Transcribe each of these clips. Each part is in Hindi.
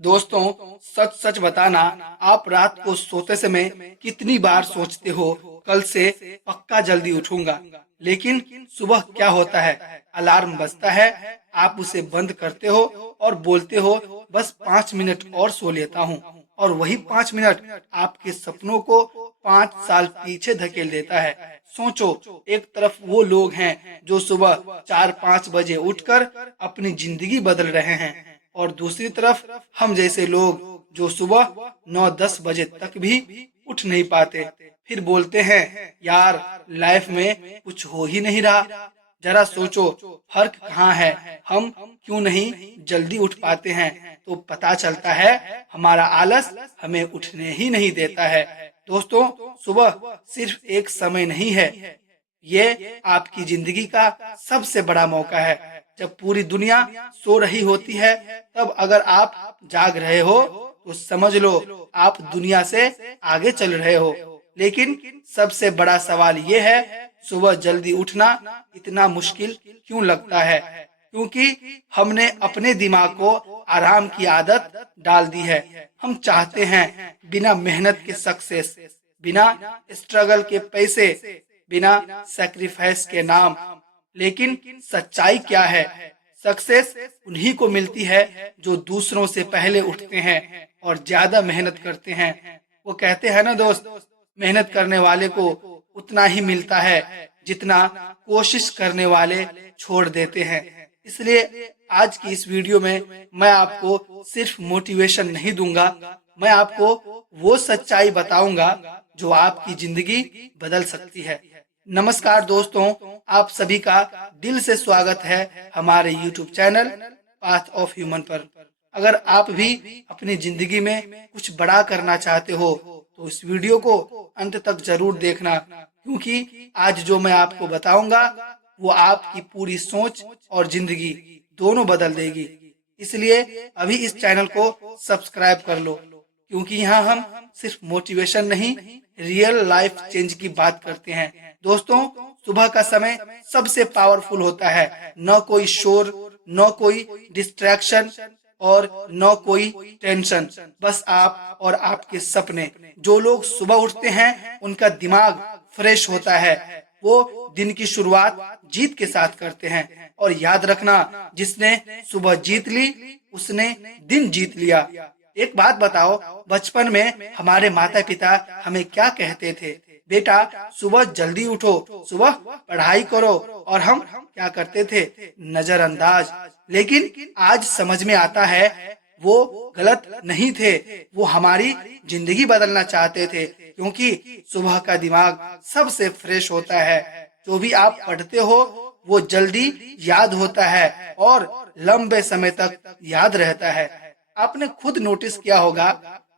दोस्तों, सच सच बताना, आप रात को सोते समय कितनी बार सोचते हो कल से पक्का जल्दी उठूंगा। लेकिन सुबह क्या होता है, अलार्म बजता है, आप उसे बंद करते हो और बोलते हो बस 5 मिनट और सो लेता हूँ। और वही 5 मिनट आपके सपनों को 5 साल पीछे धकेल देता है। सोचो, एक तरफ वो लोग हैं जो सुबह 4-5 बजे उठकर अपनी जिंदगी बदल रहे हैं, और दूसरी तरफ हम जैसे लोग जो सुबह 9-10 बजे तक भी उठ नहीं पाते। फिर बोलते हैं यार, लाइफ में कुछ हो ही नहीं रहा। जरा सोचो, फर्क कहाँ है। हम क्यों नहीं जल्दी उठ पाते हैं, तो पता चलता है हमारा आलस हमें उठने ही नहीं देता है। दोस्तों, सुबह सिर्फ एक समय नहीं है, ये आपकी जिंदगी का सबसे बड़ा मौका है। जब पूरी दुनिया सो रही होती है, तब अगर आप जाग रहे हो तो समझ लो आप दुनिया से आगे चल रहे हो। लेकिन सबसे बड़ा सवाल ये है, सुबह जल्दी उठना इतना मुश्किल क्यों लगता है? क्योंकि हमने अपने दिमाग को आराम की आदत डाल दी है। हम चाहते हैं बिना मेहनत के सक्सेस, बिना स्ट्रगल के पैसे, बिना सेक्रीफाइस के नाम। लेकिन सच्चाई क्या है? सक्सेस उन्हीं को मिलती है जो दूसरों से पहले उठते हैं और ज्यादा मेहनत करते हैं। वो कहते हैं ना दोस्त, मेहनत करने वाले को उतना ही मिलता है जितना कोशिश करने वाले छोड़ देते हैं। इसलिए आज की इस वीडियो में मैं आपको सिर्फ मोटिवेशन नहीं दूंगा, मैं आपको वो सच्चाई बताऊंगा जो आपकी जिंदगी बदल सकती है। नमस्कार दोस्तों, आप सभी का दिल से स्वागत है हमारे YouTube channel path of human पर। अगर आप भी अपनी जिंदगी में कुछ बड़ा करना चाहते हो तो इस वीडियो को अंत तक जरूर देखना, क्योंकि आज जो मैं आपको बताऊंगा वो आपकी पूरी सोच और जिंदगी दोनों बदल देगी। इसलिए अभी इस चैनल को सब्सक्राइब कर लो, क्योंकि यहाँ हम सिर्फ मोटिवेशन नहीं, रियल लाइफ चेंज की बात करते हैं। दोस्तों, सुबह का समय सबसे पावरफुल होता है। न कोई शोर, न कोई डिस्ट्रैक्शन, और न कोई टेंशन, बस आप और आपके सपने। जो लोग सुबह उठते हैं उनका दिमाग फ्रेश होता है, वो दिन की शुरुआत जीत के साथ करते हैं। और याद रखना, जिसने सुबह जीत ली उसने दिन जीत लिया। एक बात बताओ, बचपन में हमारे माता पिता हमें क्या कहते थे? बेटा, सुबह जल्दी उठो, सुबह पढ़ाई करो। और हम क्या करते थे? नजरअंदाज। लेकिन आज समझ में आता है वो गलत नहीं थे, वो हमारी जिंदगी बदलना चाहते थे। क्योंकि सुबह का दिमाग सबसे फ्रेश होता है। जो भी आप पढ़ते हो वो जल्दी याद होता है और लंबे समय तक याद रहता है। आपने खुद नोटिस किया होगा,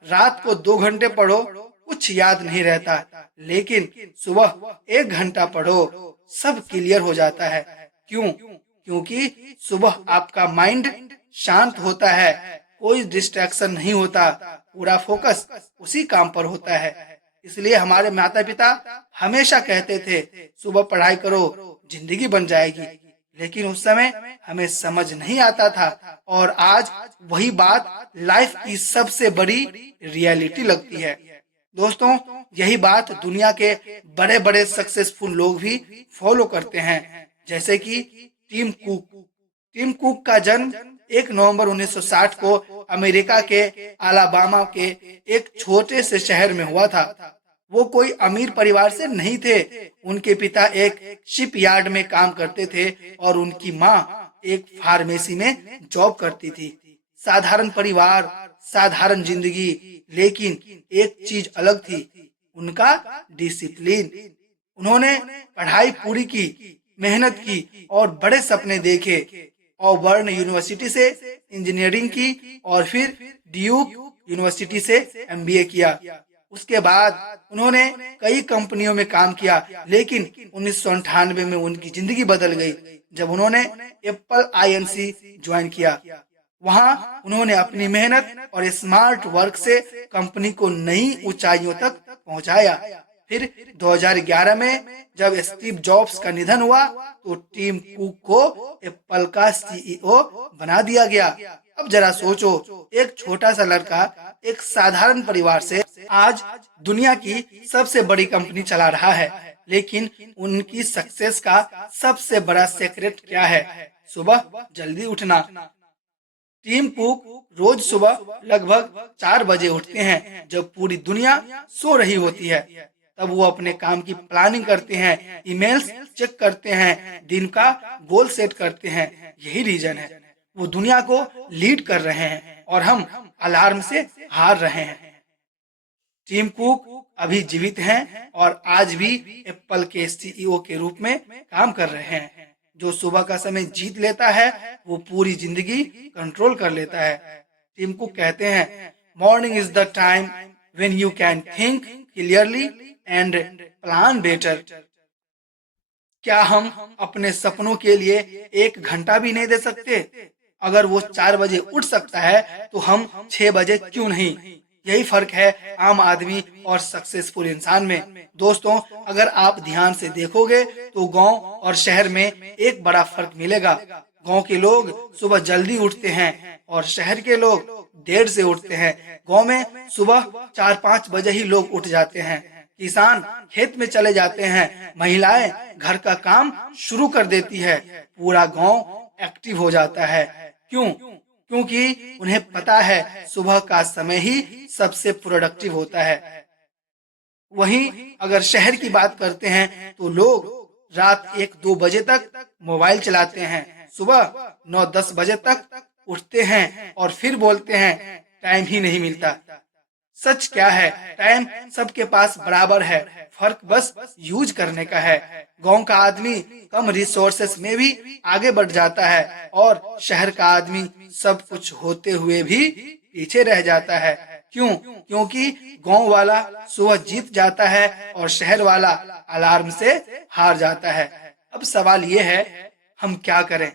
रात को 2 घंटे पढ़ो कुछ याद नहीं रहता, लेकिन सुबह 1 घंटा पढ़ो सब क्लियर हो जाता है। क्यों? क्योंकि सुबह आपका माइंड शांत होता है, कोई डिस्ट्रैक्शन नहीं होता, पूरा फोकस उसी काम पर होता है। इसलिए हमारे माता पिता हमेशा कहते थे सुबह पढ़ाई करो, जिंदगी बन जाएगी। लेकिन उस समय हमें समझ नहीं आता था, और आज वही बात लाइफ की सबसे बड़ी रियलिटी लगती है। दोस्तों, यही बात दुनिया के बड़े बड़े सक्सेसफुल लोग भी फॉलो करते हैं, जैसे कि टिम कुक। टिम कुक का जन्म 1 नवंबर 1960 को अमेरिका के अलाबामा के एक छोटे से शहर में हुआ था। वो कोई अमीर परिवार से नहीं थे। उनके पिता एक शिप यार्ड में काम करते थे और उनकी माँ एक फार्मेसी में जॉब करती थी। साधारण परिवार, साधारण जिंदगी, लेकिन एक चीज अलग थी, उनका डिसिप्लिन। उन्होंने पढ़ाई पूरी की, मेहनत की और बड़े सपने देखे। ऑबर्न यूनिवर्सिटी से इंजीनियरिंग की और फिर ड्यूक यूनिवर्सिटी से एमबीए किया। उसके बाद उन्होंने कई कंपनियों में काम किया, लेकिन 1998 में उनकी जिंदगी बदल गई जब उन्होंने एप्पल आईएनसी ज्वाइन किया। वहां उन्होंने अपनी मेहनत और स्मार्ट वर्क से कंपनी को नई ऊंचाइयों तक पहुंचाया। फिर 2011 में जब स्टीव जॉब्स का निधन हुआ तो टिम कुक को एप्पल का सीईओ बना दिया गया। अब जरा सोचो, एक छोटा सा लड़का एक साधारण परिवार से आज दुनिया की सबसे बड़ी कंपनी चला रहा है, लेकिन उनकी सक्सेस का सबसे बड़ा सीक्रेट क्या है? सुबह जल्दी उठना। टीम कुक रोज सुबह लगभग 4 बजे उठते हैं, जब पूरी दुनिया सो रही होती है। तब वो अपने काम की प्लानिंग करते हैं, ईमेल्स चेक करते हैं, दिन का गोल सेट करते हैं। यही रीजन है, वो दुनिया को लीड कर रहे हैं और हम अलार्म से हार रहे हैं। टीम कुक अभी जीवित हैं और आज भी एप्पल के सीईओ के रूप में काम कर रहे हैं। जो सुबह का समय जीत लेता है, वो पूरी जिंदगी कंट्रोल कर लेता है। टीम कुक कहते हैं, morning is the time when you can think clearly and plan better. क्या हम अपने सपनों के लिए 1 घंटा भी नहीं दे सकते? अगर वो 4 बजे उठ सकता है तो हम 6 बजे क्यों नहीं? यही फर्क है आम आदमी और सक्सेसफुल इंसान में। दोस्तों, अगर आप ध्यान से देखोगे तो गांव और शहर में एक बड़ा फर्क मिलेगा। गांव के लोग सुबह जल्दी उठते हैं और शहर के लोग देर से उठते हैं। गांव में सुबह 4-5 बजे ही लोग उठ जाते हैं। किसान खेत में चले जाते हैं, महिलाएं घर का काम शुरू कर देती है, पूरा गांव एक्टिव हो जाता है। क्यों? क्योंकि उन्हें पता है सुबह का समय ही सबसे प्रोडक्टिव होता है। वहीं अगर शहर की बात करते हैं तो लोग रात 1-2 बजे तक मोबाइल चलाते हैं, सुबह 9-10 बजे तक उठते हैं और फिर बोलते हैं टाइम ही नहीं मिलता। सच क्या है? टाइम सबके पास बराबर है, फर्क बस यूज करने का है। गांव का आदमी कम रिसोर्सेस में भी आगे बढ़ जाता है और शहर का आदमी सब कुछ होते हुए भी पीछे रह जाता है। क्यों? क्योंकि गांव वाला सुबह जीत जाता है और शहर वाला अलार्म से हार जाता है। अब सवाल ये है, हम क्या करें?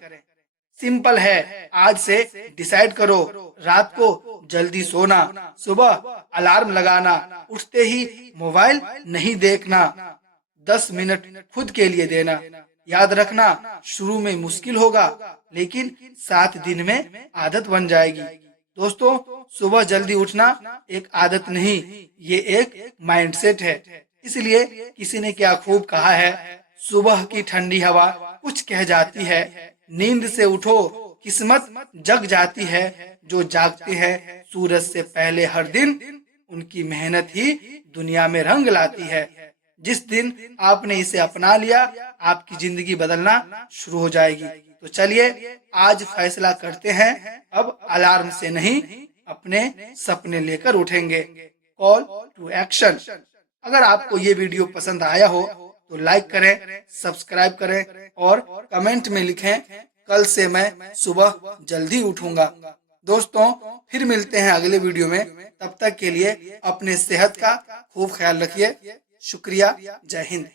सिंपल है, आज से डिसाइड करो, रात को जल्दी सोना, सुबह अलार्म लगाना, उठते ही मोबाइल नहीं देखना, 10 मिनट खुद के लिए देना। याद रखना, शुरू में मुश्किल होगा, लेकिन 7 दिन में आदत बन जाएगी। दोस्तों, सुबह जल्दी उठना एक आदत नहीं, ये एक माइंडसेट है। इसलिए किसी ने क्या खूब कहा है, सुबह की ठंडी हवा कुछ कह जाती है, नींद से उठो किस्मत जग जाती है, जो जागते हैं सूरज से पहले हर दिन, उनकी मेहनत ही दुनिया में रंग लाती है। जिस दिन आपने इसे अपना लिया, आपकी जिंदगी बदलना शुरू हो जाएगी। तो चलिए आज फैसला करते हैं, अब अलार्म से नहीं, अपने सपने लेकर उठेंगे। Call to action. अगर आपको ये वीडियो पसंद आया हो तो लाइक करें, सब्सक्राइब करें और कमेंट में लिखें, कल से मैं सुबह जल्दी उठूंगा। दोस्तों, फिर मिलते हैं अगले वीडियो में। तब तक के लिए अपने सेहत का खूब ख्याल रखिए। शुक्रिया। जय हिंद।